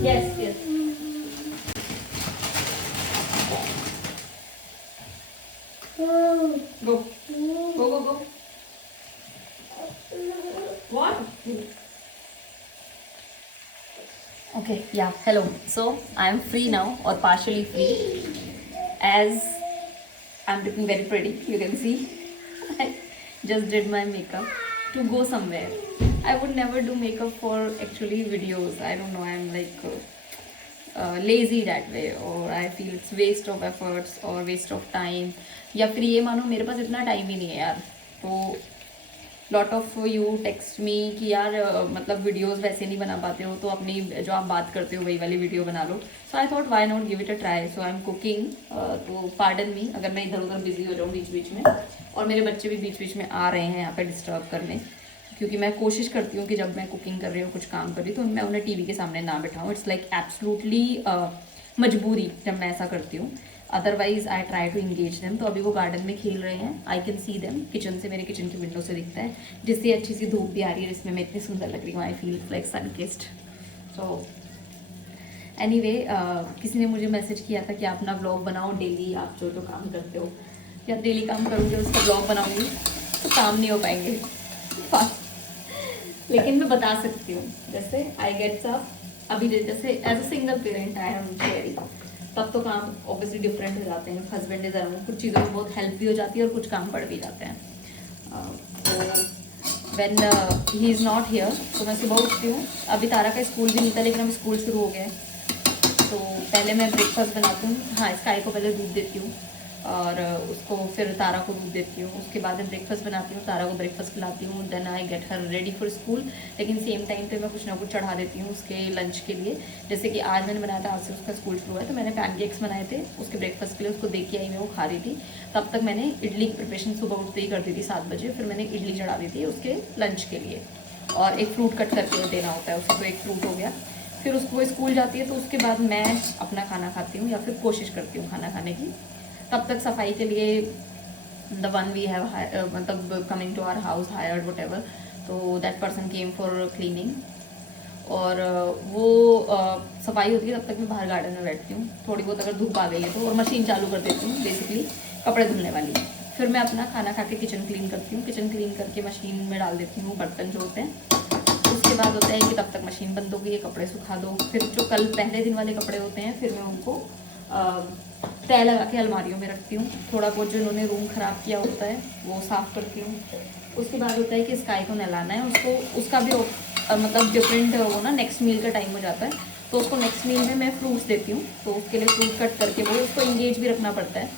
Yes, yes. Go. Go, go, go. What? Okay, yeah, hello. So I am free now, or partially free, as I'm looking very pretty. You can see. I just did my makeup to go somewhere. I would never do makeup for actually videos. I don't know. I'm like lazy that way, or I feel it's waste of efforts or waste of time. या फिर ये मानो मेरे पास इतना time ही नहीं है यार. तो lot of you text me कि यार मतलब वीडियोस वैसे नहीं बना पाते हो तो अपनी जो आप बात करते हो वही वाली वीडियो बना लो. So I thought why not give it a try. So I am cooking. तो पार्डन मी अगर मैं इधर उधर बिजी हो जाऊँ बीच बीच में, और मेरे बच्चे भी बीच बीच में आ रहे हैं यहाँ पे डिस्टर्ब करने, क्योंकि मैं कोशिश करती हूँ कि जब मैं कुकिंग कर रही हूँ कुछ काम कर रही हूँ तो मैं उन्हें टीवी के सामने ना बैठाऊँ. इट्स लाइक एब्सोल्युटली मजबूरी जब मैं ऐसा करती हूँ. Otherwise I try to engage them. तो अभी वो गार्डन में खेल रहे हैं. I can see them kitchen से, मेरे किचन की विंडो से दिखता है, जिससे अच्छी सी धूप भी आ रही है, जिसमें मैं इतनी सुंदर लग रही हूँ. I feel like sun kissed. So anyway, किसी ने मुझे मैसेज किया था कि आप अपना ब्लॉग बनाओ डेली, आप जो जो काम करते हो. या डेली काम करूँगी उसका ब्लॉग बनाऊँगी तो काम नहीं हो पाएंगे फास्ट. लेकिन मैं बता सकती हूँ, जैसे आई गेट्स अप अभी, जैसे as a single parent I am sharing, तब तो काम ऑब्वियसली डिफरेंट हो जाते हैं. हस्बैंड इज अराउंड, कुछ चीज़ों में बहुत हेल्प भी हो जाती है और कुछ काम बढ़ भी जाते हैं. तो when he is not here तो मैं सुबह उठती हूँ. अभी तारा का स्कूल भी नहीं था, लेकिन अब स्कूल शुरू हो गया है. तो पहले मैं ब्रेकफास्ट बनाती हूँ. हाँ, स्काई को पहले दूध देती हूँ और उसको फिर तारा को दूध देती हूँ. उसके बाद मैं ब्रेकफास्ट बनाती हूँ, तारा को ब्रेकफास्ट खिलाती हूँ. Then I get her ready for school. लेकिन सेम टाइम पे मैं कुछ ना कुछ चढ़ा देती हूँ उसके लंच के लिए. जैसे कि आज मैंने बनाया था, आज से उसका स्कूल शुरू हुआ है, तो मैंने पैनकेक्स बनाए थे उसके ब्रेकफास्ट के लिए. उसको देख के आई मैं, वो खा रही थी. तब तक मैंने इडली की प्रिपरेशन सुबह उठते ही कर दी थी 7 बजे. फिर मैंने इडली चढ़ा दी थी उसके लंच के लिए, और एक फ्रूट कट करके देना होता है उसको, तो एक फ्रूट हो गया. फिर उसको स्कूल जाती है तो उसके बाद मैं अपना खाना खाती हूँ, या फिर कोशिश करती हूँ खाना खाने की. तब तक सफाई के लिए द वन वी हैव मतलब coming to our house hired whatever, तो that person came for cleaning. और वो सफाई होती है तब तक मैं बाहर गार्डन में बैठती हूँ. थोड़ी बहुत अगर धूप आ गई है तो, और मशीन चालू कर देती हूँ बेसिकली कपड़े धुलने वाली. फिर मैं अपना खाना खा के किचन क्लीन करती हूँ. किचन क्लीन करके मशीन में डाल देती हूँ बर्तन जो होते हैं. उसके बाद होता है कि तब तक मशीन बंद हो गई है, कपड़े सुखा दो. फिर जो कल पहले दिन वाले कपड़े होते हैं फिर मैं उनको तय लगा के अलमारियों में रखती हूँ. थोड़ा बहुत जो उन्होंने रूम ख़राब किया होता है वो साफ़ करती हूँ. उसके बाद होता है कि स्काई को नहलाना है. उसको उसका भी मतलब डिफरेंट वो ना नेक्स्ट मील का टाइम हो जाता है, तो उसको नेक्स्ट मील में मैं फ्रूट्स देती हूँ. तो उसके लिए फ्रूट कट करके वो उसको इंगेज भी रखना पड़ता है.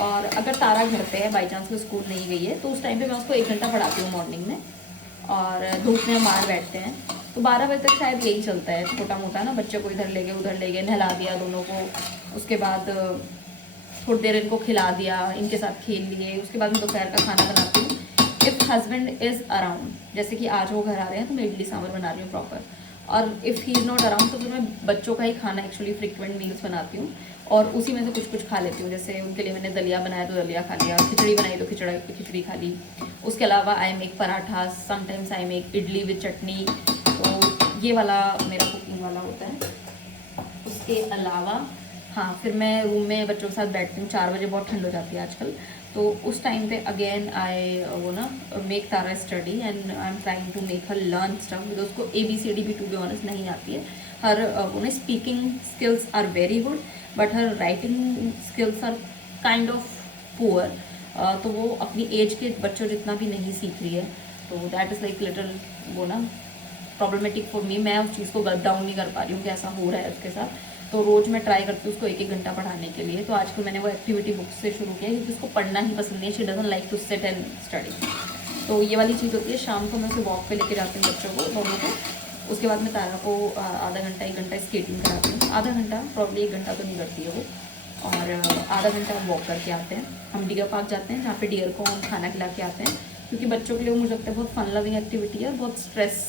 और अगर तारा घर पे है, बाई चांस वो स्कूल नहीं गई है, तो उस टाइम पे मैं उसको 1 घंटा पढ़ाती हूँ मॉर्निंग में. और धूप में हम बाहर बैठते हैं तो 12 बजे तक शायद यही चलता है छोटा मोटा ना. बच्चे को इधर ले गए उधर ले गए, नहला दिया दोनों को. उसके बाद थोड़ी देर इनको खिला दिया, इनके साथ खेल लिए. उसके बाद मैं दोपहर का खाना बनाती हूँ. इफ़ हस्बैंड इज़ अराउंड, जैसे कि आज वो घर आ रहे हैं तो मैं इडली सांभर बना रही हूँ प्रॉपर. और if he is not around तो फिर मैं बच्चों का ही खाना एक्चुअली फ्रिक्वेंट मील्स बनाती हूँ, और उसी में से कुछ कुछ खा लेती हूँ. जैसे उनके लिए मैंने दलिया बनाया तो दलिया खा लिया, खिचड़ी बनाई तो खिचड़ी खा ली. उसके अलावा I make paratha, sometimes I make idli with chutney. तो ये वाला मेरा कुकिंग वाला होता है. उसके अलावा हाँ, फिर मैं रूम में बच्चों के साथ बैठती हूँ. 4 बजे बहुत ठंड हो जाती है आजकल, तो उस टाइम पे अगेन आई वो ना make Tara study, and I am trying to make her learn stuff. Because उसको ABCD भी टू बी ऑनेस्ट नहीं आती है. हर वो ना speaking skills are very good, but her writing skills are kind of poor. तो वो अपनी एज के बच्चों जितना भी नहीं सीख रही है. तो दैट इज़ लाइक लिटिल वो ना प्रॉब्लमेटिक फॉर मी. मैं उस चीज़ को गट डाउन नहीं कर पा रही हूँ कि ऐसा हो रहा है उसके साथ. तो रोज़ मैं ट्राई करती हूँ उसको 1-1 घंटा पढ़ाने के लिए. तो आजकल मैंने वो एक्टिविटी बुक्स से शुरू किया क्योंकि उसको पढ़ना ही पसंद नहीं है. She doesn't like to sit and study. तो ये वाली चीज़ होती है. शाम को मैं उसे वॉक पे लेके जाती हूँ बच्चों को, दोनों को. उसके बाद मैं तारा को आधा घंटा 1 घंटा स्केटिंग कराती हूँ. आधा घंटा, प्रॉब्ली 1 घंटा तो नहीं करती है वो. और आधा घंटा हम वॉक करके आते हैं. हम डियर पार्क जाते हैं जहाँ पे डियर को हम खाना खिला के आते हैं, क्योंकि बच्चों के लिए वो मुझे लगता है बहुत फन लविंग एक्टिविटी है, बहुत स्ट्रेस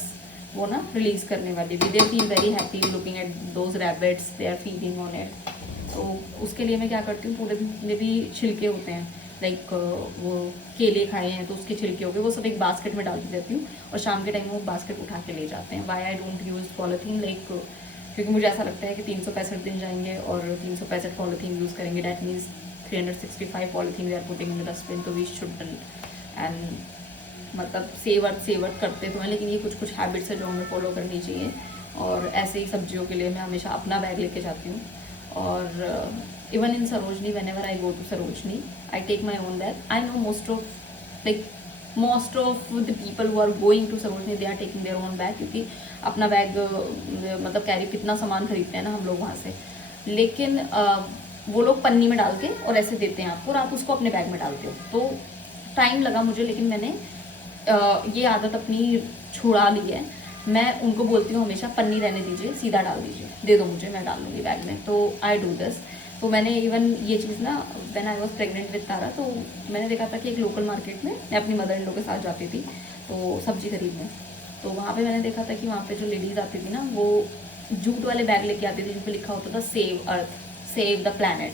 वो ना रिलीज़ करने वाली भी. They feel very happy looking at those rabbits, they are feeding on it. तो उसके लिए मैं क्या करती हूँ, पूरे जितने भी छिलके होते हैं, लाइक वो केले खाए हैं तो उसके छिलके हो गए, वो सब एक बास्केट में डाल देती हूँ. और शाम के टाइम वो बास्केट उठा के ले जाते हैं. Why I don't use polythene, like क्योंकि मुझे ऐसा लगता है कि 365 दिन जाएंगे और 365 पॉलीथीन यूज़ करेंगे, that means 365 polythene we are putting in the dustbin, तो वी शुडंट। एंड मतलब सेव अर्थ करते तो हैं, लेकिन ये कुछ कुछ हैबिट्स है जो हमें फॉलो करनी चाहिए। और ऐसे ही सब्जियों के लिए मैं हमेशा अपना बैग लेके जाती हूँ। और even in Sarojini, whenever I go to Sarojini, I take my own bag. I know most of the people who are going to Sarojini they are taking their own bag, क्योंकि अपना बैग मतलब कैरी, कितना सामान खरीदते हैं ना हम लोग वहाँ से, लेकिन वो लोग पन्नी में डाल के और ऐसे देते हैं आपको और आप उसको अपने बैग में डालते हो। तो टाइम लगा मुझे, लेकिन मैंने ये आदत अपनी छुड़ा ली है। मैं उनको बोलती हूँ हमेशा पन्नी रहने दीजिए, सीधा डाल दीजिए, दे दो मुझे, मैं डाल लूँगी बैग में। तो आई डू दिस। तो मैंने इवन ये चीज़ ना, when I was pregnant with Tara, तो मैंने देखा था कि एक लोकल मार्केट में मैं अपनी मदर इन लॉ के साथ जाती थी तो सब्जी खरीदने। तो वहाँ पे मैंने देखा था कि वहाँ पे जो लेडीज़ आती थी ना, वो जूट वाले बैग लेके आती थी जिन पर लिखा होता था save earth, save the planet,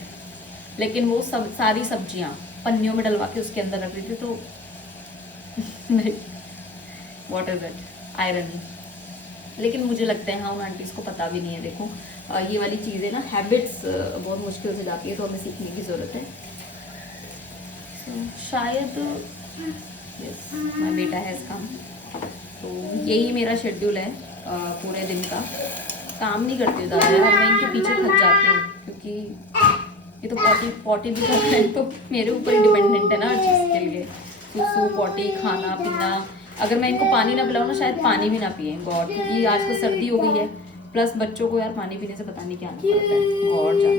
लेकिन वो सब सारी सब्जियाँ पन्नियों में डलवा के उसके अंदर रख रही थी। तो वॉट इज़ इट, आयरन। लेकिन मुझे लगता है हाँ, उन आंटीज़ को पता भी नहीं है। देखो ये वाली चीज़ें ना, हैबिट्स बहुत मुश्किल से जाती है, तो हमें सीखने की ज़रूरत है। शायद यस, माय बेटा हैज़ कम। तो यही मेरा शेड्यूल है पूरे दिन का। काम नहीं करती हूँ ज़्यादा यार, मैं इनके पीछे थक जाती हूँ, क्योंकि ये तो पॉटी भी कर रहे हैं, तो मेरे ऊपर ही डिपेंडेंट है ना हर चीज़ के लिए। सुसु, पॉटी, खाना पीना। अगर मैं इनको पानी ना पिलाऊँ ना, शायद पानी भी ना पिए गॉड, क्योंकि आज तो सर्दी हो गई है। प्लस बच्चों को यार पानी पीने से पता नहीं क्या नहीं पड़ता है, गॉड जान।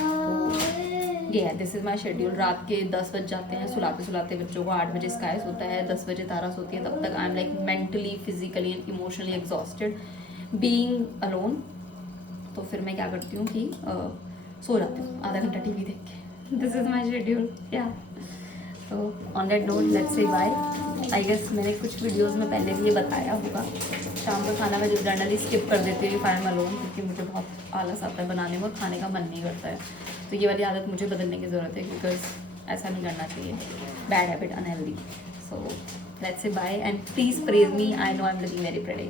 तो ये है, दिस इज़ माई शेड्यूल। रात के 10 बज जाते हैं सुलाते सुलाते बच्चों को। 8 बजे स्काई सोता है, 10 बजे तारा सोती है। तब तक I am like mentally, physically and emotionally exhausted being alone. तो फिर मैं क्या करती हूँ कि सो जाती हूँ आधा घंटा टीवी देख के। दिस इज़ माई शेड्यूल या। तो on that note let's say bye. I guess मैंने कुछ वीडियोस में पहले भी ये बताया होगा। शाम का खाना मैं जनरली स्किप कर देती हूँ फाइम अलोन, क्योंकि मुझे बहुत आलस आता है बनाने में और खाने का मन नहीं करता है। तो ये वाली आदत मुझे बदलने की ज़रूरत है, बिकॉज ऐसा नहीं करना चाहिए, bad habit, unhealthy. So let's say bye and please praise me, I know I am looking very pretty.